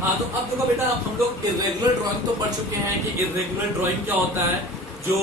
हाँ, तो अब देखो बेटा, अब हम लोग इर्रेगुलर ड्राइंग तो पढ़ चुके हैं कि इर्रेगुलर ड्राइंग क्या होता है, जो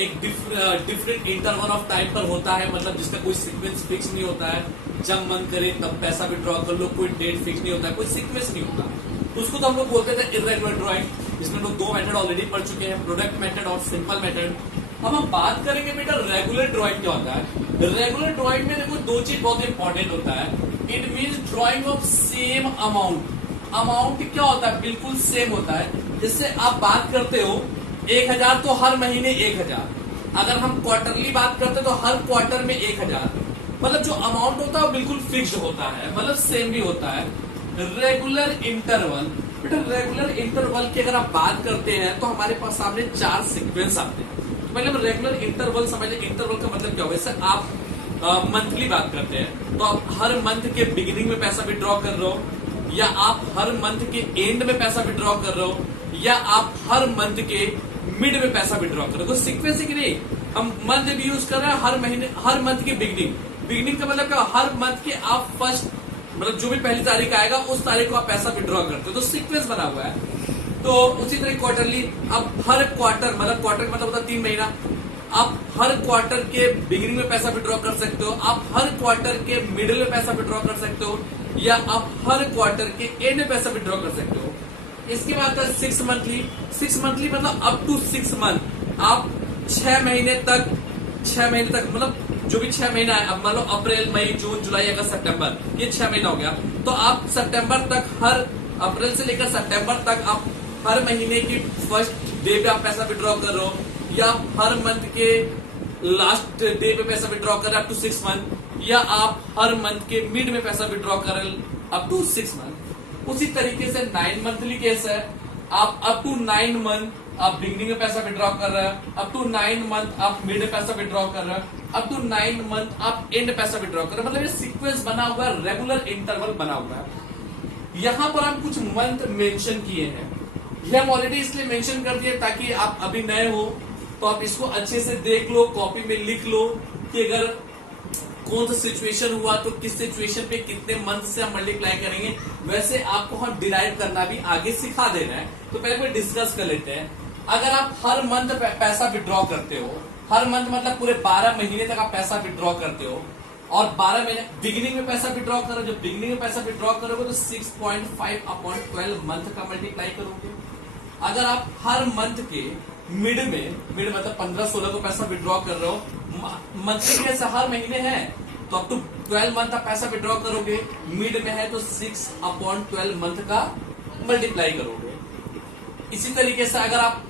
एक डिफरेंट इंटरवल ऑफ टाइम पर होता है, मतलब जिसका कोई सीक्वेंस फिक्स नहीं होता है। जब मन करे तब पैसा विड्रॉ कर लो, कोई डेट फिक्स नहीं होता है, कोई सीक्वेंस नहीं होता, तो उसको तो हम लोग बोलते थे इर्रेगुलर ड्राइंग। इसमें लोग दो मेथड ऑलरेडी पढ़ चुके हैं, प्रोडक्ट मेथड और सिंपल मेथड। अब हम बात करेंगे बेटा रेगुलर ड्राइंग क्या होता है। रेगुलर ड्राइंग में देखो दो चीज बहुत इंपॉर्टेंट होता है। It means drying of same amount. Amount क्या होता है, बिल्कुल सेम होता है। जिससे आप बात करते हो 1000 तो हर महीने 1000। अगर हम क्वार्टरली बात करते तो हर क्वार्टर में 1000। मतलब जो अमाउंट होता है वो बिल्कुल फिक्स्ड होता है, मतलब सेम भी होता है। रेगुलर इंटरवल, बेटा रेगुलर इंटरवल की अगर आप बात करते हैं तो हमारे पास सामने 4 सीक्वेंस आते हैं। तो पहले हम रेगुलर इंटरवल समझे। इंटरवल का मतलब क्या होगा, जैसे आप मंथली बात करते हैं तो आप हर मंथ के बिगिनिंग में पैसा विड्रॉ कर रहे हो, या आप हर मंथ के एंड में पैसा विड्रॉ कर रहे हो, या आप हर मंथ के मिड में पैसा विड्रॉ कर रहे हो। तो सीक्वेंस ही नहीं, हम मंथ भी यूज कर रहे हैं, हर महीने हर मंथ की बिगिनिंग का मतलब क्या, हर मंथ के आप फर्स्ट मतलब जो भी पहली तारीख आएगा उस तारीख को आप पैसा विड्रॉ करते हो, तो सीक्वेंस बना हुआ है। तो उसी तरह क्वार्टरली, अब हर क्वार्टर मतलब क्वार्टर मतलब होता है 3 महीना, आप हर क्वार्टर के बिगिनिंग में पैसा विड्रॉ कर सकते हो, आप हर क्वार्टर के मिडिल में पैसा विड्रॉ कर सकते हो, या आप हर क्वार्टर के एंड में पैसा विड्रॉ कर सकते हो। इसके बाद है 6 मंथली। 6 मंथली मतलब अप टू 6 मंथ। आप 6 महीने तक मतलब जो भी 6 महीना है, अब मान लो अप्रैल मई जून जुलाई अगस्त सितंबर, ये 6 महीना हो गया। तो आप सितंबर तक, हर अप्रैल से लेकर सितंबर तक आप हर महीने की फर्स्ट डे पे आप पैसा विड्रॉ कर रहे हो, या हर मंथ के लास्ट डे पे पैसा विड्रॉ कर रहे हो अप टू 6 मंथ, या आप हर मंथ के मिड में पैसा विड्रॉ कर रहे हो अप टू 6 मंथ। उसी तरीके से 9 मंथली केस है। आप अप टू 9 मंथ आप बिगिनिंग में पैसा विड्रॉ कर रहे हैं, अप टू 9 मंथ आप मिड में पैसा विड्रॉ कर रहे हैं, अप टू 9 मंथ आप एंड पैसा विड्रॉ कर रहे हैं। मतलब ये सीक्वेंस बना हुआ है, रेगुलर इंटरवल बना हुआ है। यहां पर हम कुछ मंथ मेंशन किए हैं, ये हम ऑलरेडी इसलिए मेंशन कर दिए ताकि आप अभी नए हो तो आप इसको अच्छे से देख लो, कॉपी में लिख लो कि अगर कौन सा सिचुएशन हुआ तो किस सिचुएशन पे कितने मंथ से हम मल्टीप्लाई करेंगे। वैसे आपको हम डिराइव करना भी आगे सिखा देना है, तो पहले कोई डिस्कस कर लेते हैं। अगर आप हर मंथ पैसा विड्रॉ करते हो, हर मंथ मतलब पूरे 12 महीने तक आप पैसा विड्रॉ करते हो, और 12 महीने बिगिनिंग में पैसा विड्रॉ करो, जब बिगिनिंग में पैसा विड्रॉ करोगे तो 6.5 अपॉन 12 मंथ का मल्टीप्लाई करोगे। अगर आप हर मंथ के मिड मतलब 15-16 को पैसा विड्रॉ कर रहे हो, मंथली कैसे हर महीने है तो अप टू 12 मंथ आप पैसा विड्रॉ करोगे, मिड में है तो 6 अपॉन 12 मंथ का मल्टीप्लाई करोगे। इसी तरीके से अगर आप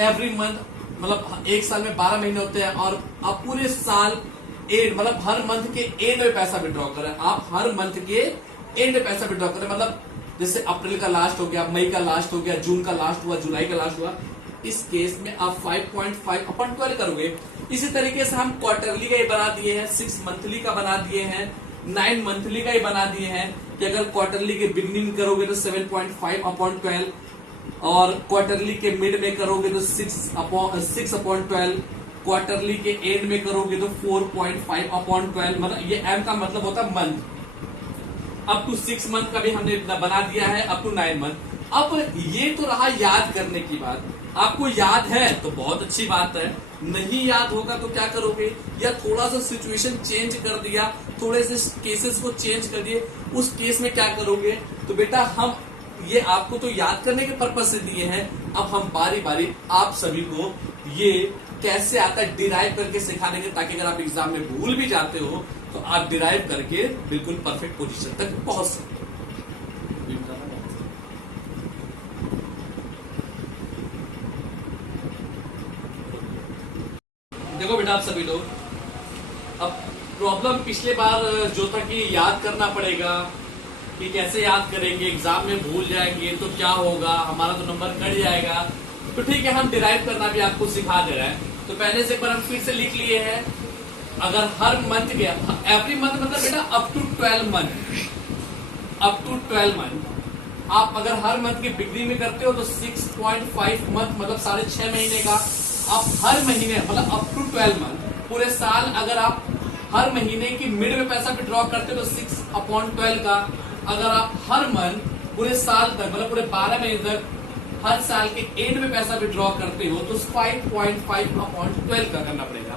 एवरी मंथ मतलब एक साल में 12 महीने होते हैं और आप पूरे साल एंड मतलब हर मंथ के एंड में पैसा विड्रॉ करें, आप हर मंथ के एंड में पैसा विड्रॉ करें, मतलब जैसे अप्रैल का लास्ट हो गया, मई का लास्ट हो गया, जून का लास्ट हुआ, जुलाई का लास्ट हुआ, इस केस में आप 5.5 अपॉन 12 करोगे। इसी तरीके से हम क्वार्टरली का ही बना दिए हैं, 6 मंथली का बना दिए हैं, 9 मंथली का ही बना दिए हैं कि अगर क्वार्टरली के बिगिनिंग करोगे तो 7.5 अपॉन 12, और क्वार्टरली के मिड में करोगे तो 6 अपॉन 12, क्वार्टरली के एंड में करोगे तो 4.5 अपॉन 12। मतलब ये एम का मतलब होता है मंथ। अप टू 6 मंथ का भी हमने बना दिया है, अप टू 9 मंथ। अब ये तो रहा याद करने की बात। आपको याद है तो बहुत अच्छी बात है, नहीं याद होगा तो क्या करोगे, या थोड़ा सा सिचुएशन चेंज कर दिया, थोड़े से केसेस को चेंज कर दिए, उस केस में क्या करोगे। तो बेटा हम ये आपको तो याद करने के पर्पज से दिए हैं, अब हम बारी बारी आप सभी को ये कैसे आता है डिराइव करके सिखा देंगे, ताकि अगर आप एग्जाम में भूल भी जाते हो तो आप डिराइव करके बिल्कुल परफेक्ट पोजीशन तक पहुंच सकते हो। देखो बेटा आप सभी लोग, अब प्रॉब्लम पिछले बार जो था कि याद करना पड़ेगा, कि कैसे याद करेंगे, एग्जाम में भूल जाएंगे तो क्या होगा, हमारा तो नंबर कट जाएगा। तो ठीक है, हम डिराइव करना भी आपको सिखा दे रहे हैं। तो पहले से एक बार हम फिर से लिख लिए हैं, अगर हर मंथ गया, एवरी मंथ मतलब बेटा अप टू 12 मंथ, आप अगर हर मंथ की बिगिनिंग में करते हो तो 6.5 मंथ मतलब 6.5 महीने का, आप हर महीने मतलब अप टू 12 मंथ पूरे साल अगर आप हर महीने की मिड में पैसा विड्रॉ करते हो तो 6 अपॉन 12 का। अगर आप हर मंथ पूरे साल तक मतलब पूरे 12 महीने तक हर साल के एंड में पैसा विड्रॉ करते हो तो 5.5 अपॉन 12 का करना पड़ेगा।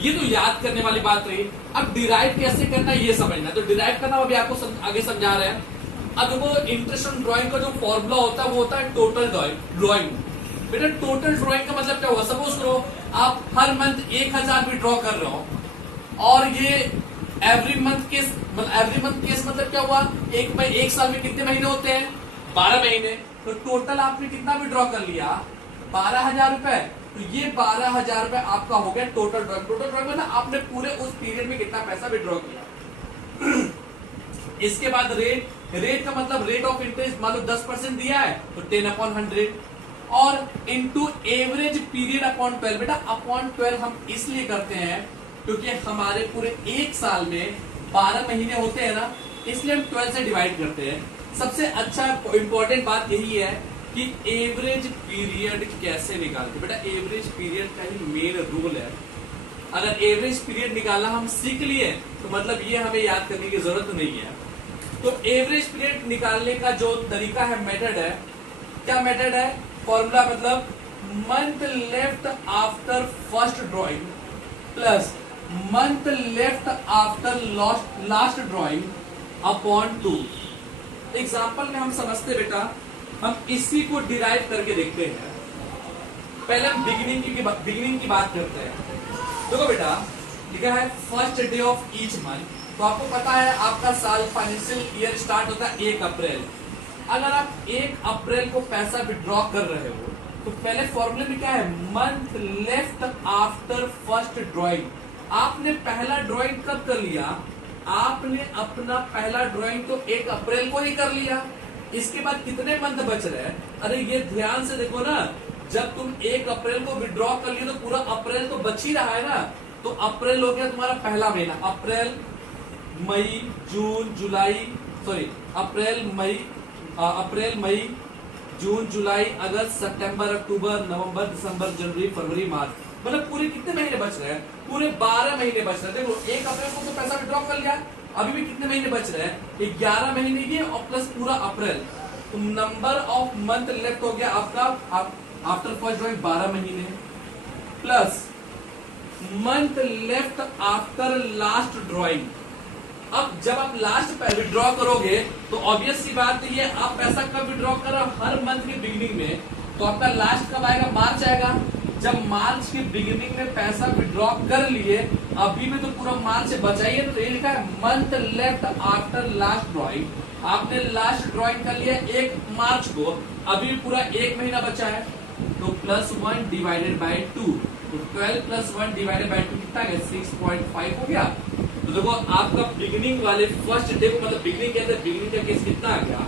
ये तो याद करने वाली बात रही। अब डिराइव कैसे करना है ये समझना है। तो डिराइव करना अभी आपको आगे समझा रहे हैं। अब देखो इंटरेस्ट ऑन ड्राइंग का जो फॉर्मूला होता है वो होता है टोटल ड्राइंग। बेटा टोटल ड्राइंग का मतलब क्या हुआ, सपोज करो आप हर मंथ 1000 विड्रॉ कर रहे हो और ये एवरी मंथ केस मतलब क्या हुआ, एक साल में कितने महीने होते हैं, 12 महीने। तो टोटल आपने कितना विड्रॉ कर लिया, 12,000 रुपए। तो ये 12,000 रुपए आपका हो गया टोटल ड्राइंग। टोटल ड्राइंग मतलब आपने पूरे उस पीरियड में कितना पैसा विड्रॉ किया। इसके बाद रेट का मतलब रेट ऑफ इंटरेस्ट मान लो 10% दिया है तो 10/100 और इनटू एवरेज पीरियड अपॉन 12। बेटा अपॉन 12 हम इसलिए करते हैं क्योंकि हमारे पूरे एक साल में 12 महीने होते हैं ना, इसलिए हम 12 से डिवाइड करते हैं। सबसे अच्छा इंपॉर्टेंट बात यही है कि एवरेज पीरियड कैसे निकालते। बेटा एवरेज पीरियड का ही मेन रूल है। अगर एवरेज पीरियड निकालना हम सीख लिए तो मतलब ये हमें याद करने की जरूरत नहीं है। तो एवरेज पीरियड निकालने का जो तरीका है, मेथड है, क्या मेथड है, फॉर्मूला मतलब month left after first drawing plus month left after last drawing upon 2। Example में हम समझते बेटा, हम इसी को डिराइव करके देखते हैं। पहले हम बिगिनिंग की बात करते हैं। देखो बेटा लिखा है first day of each month. तो आपको पता है आपका साल फाइनेंशियल ईयर स्टार्ट होता है 1 अप्रैल। अगर आप 1 अप्रैल को पैसा विड्रॉ कर रहे हो तो पहले फॉर्मूले में क्या है, month left after first drawing. आपने पहला ड्राइंग कब कर लिया, आपने अपना पहला ड्राइंग तो 1 अप्रैल को ही कर लिया। इसके बाद कितने मंथ बच रहे हैं, अरे ये ध्यान से देखो ना, जब तुम 1 अप्रैल को विड्रॉ कर लिया तो पूरा अप्रैल तो बच ही रहा है ना। तो अप्रैल हो गया तुम्हारा पहला महीना, अप्रैल मई जून जुलाई, सॉरी अप्रैल मई जून जुलाई अगस्त सितंबर अक्टूबर नवंबर दिसंबर जनवरी फरवरी मार्च, मतलब पूरे कितने महीने बच रहे हैं, पूरे 12 महीने बच रहे हैं। देखो 1 अप्रैल को तो पैसा विड्रॉ कर लिया, अभी भी कितने महीने बच रहे हैं, 11 महीने ये और प्लस पूरा अप्रैल। तो नंबर ऑफ मंथ लेफ्ट हो गया आपका आफ्टर फर्स्ट ड्राइंग 12 महीने plus month left after last drawing. अब जब आप लास्ट विड्रॉ करोगे तो ऑब्वियस सी बात है, आप पैसा कब विड्रॉ कर रहे हो, हर मंथ के बिगिनिंग में। तो आपका लास्ट कब आएगा, मार्च आएगा। जब मार्च के बिगिनिंग में पैसा विड्रॉ कर लिए, अभी में तो पूरा मार्च से बचा ही है। तो ये लिखा है month left after last drawing. आपने लास्ट ड्राइंग कर लिया 1 मार्च को, अभी पूरा 1 महीना बचा है। तो +1 डिवाइडेड बाय 2, तो 12 + 1 डिवाइडेड बाय 2 कितना है, 6.5 हो गया। तो देखो आपका बिगिनिंग वाले फर्स्ट डे को मतलब बिगिनिंग के अंदर बिगिनिंग का केस कितना आ गया,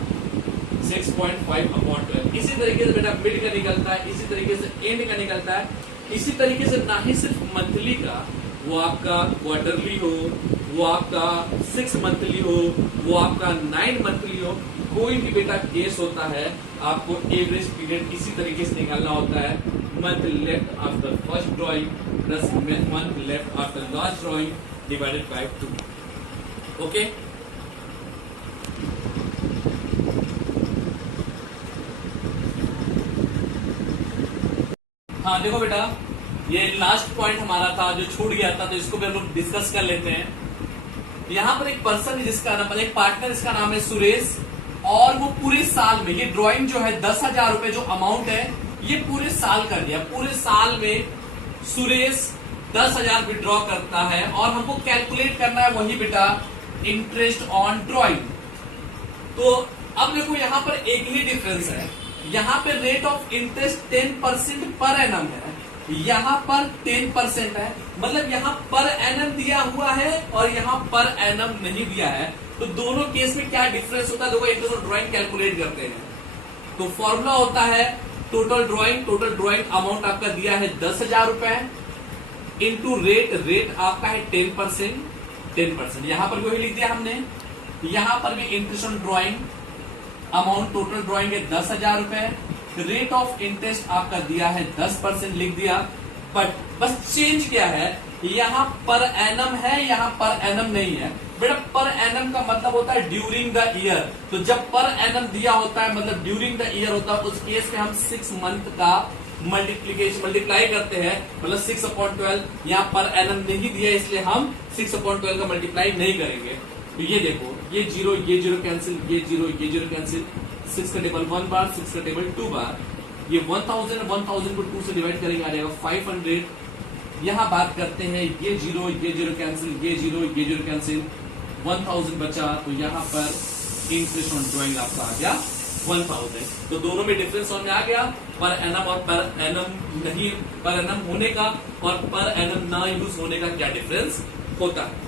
6.5/12। इसी तरीके से बेटा मिड का निकलता है, इसी तरीके से एंड का निकलता है। इसी तरीके से ना ही सिर्फ मंथली का, वो आपका क्वार्टरली हो, वो आपका 6 मंथली हो, वो आपका 9 मंथली हो, कोई भी बेटा केस होता है आपको एवरेज पीरियड इसी तरीके से निकालना होता है। Month left after first drawing plus month left after last drawing divided by 2। Okay, हाँ देखो बेटा ये लास्ट पॉइंट हमारा था जो छूट गया था, तो इसको भी हम लोग डिस्कस कर लेते हैं। यहाँ पर एक पर्सन है जिसका नाम, एक पार्टनर, इसका नाम है सुरेश, और वो पूरे साल में ये ड्राइंग जो है 10,000 रुपए जो अमाउंट है ये पूरे साल कर दिया। पूरे साल में सुरेश 10,000 विड्रॉ करता है और हमको कैलकुलेट करना है वही बेटा इंटरेस्ट ऑन ड्राइंग। तो अब देखो यहाँ पर एक ही डिफरेंस है, यहाँ पे rate of interest 10% per annum है, यहाँ पर 10% है। मतलब यहाँ पर एनम दिया हुआ है और यहाँ पर एनम नहीं दिया है। तो दोनों केस में क्या डिफरेंस होता है, देखो इंटरेस्ट ऑन ड्राइंग कैलकुलेट करते हैं। तो फॉर्मूला होता है टोटल ड्राइंग अमाउंट आपका दिया है 10,000 रुपए इंटू रेट आपका है 10%। यहाँ पर वही लिख दिया हमने, यहाँ पर भी interest on drawing amount total drawing है 10,000 रुपए, रेट ऑफ इंटरेस्ट आपका दिया है 10% लिख दिया। बट बस चेंज क्या है, यहाँ पर एनम है, यहाँ पर एनम नहीं है। बेटा पर एनम का मतलब होता है ड्यूरिंग द ईयर। तो जब पर एनम दिया होता है मतलब ड्यूरिंग द ईयर होता है, उस केस में हम 6 मंथ का मल्टीप्लाई करते हैं, मतलब 6/12। यहाँ पर एनम नहीं दिया इसलिए हम 6/12 का मल्टीप्लाई नहीं करेंगे। तो ये देखो, ये जीरो कैंसिल, ये जीरो कैंसिल, 6 का टेबल 1 बार, 6 का टेबल 2 बार, ये 1000 को 2 से डिवाइड करेंगे आ जाएगा 500। यहाँ बात करते हैं ये जीरो कैंसिल, ये जीरो कैंसिल, 1000 बचा, तो यहाँ पर इंटरेस्ट ऑन ड्राइंग आपका आ गया 1000। तो दोनों में डिफरेंस समझ में आ गया, पर एनम और पर एनम नहीं, पर एनम होने का और पर एनम ना यूज होने का क्या डिफरेंस होता है।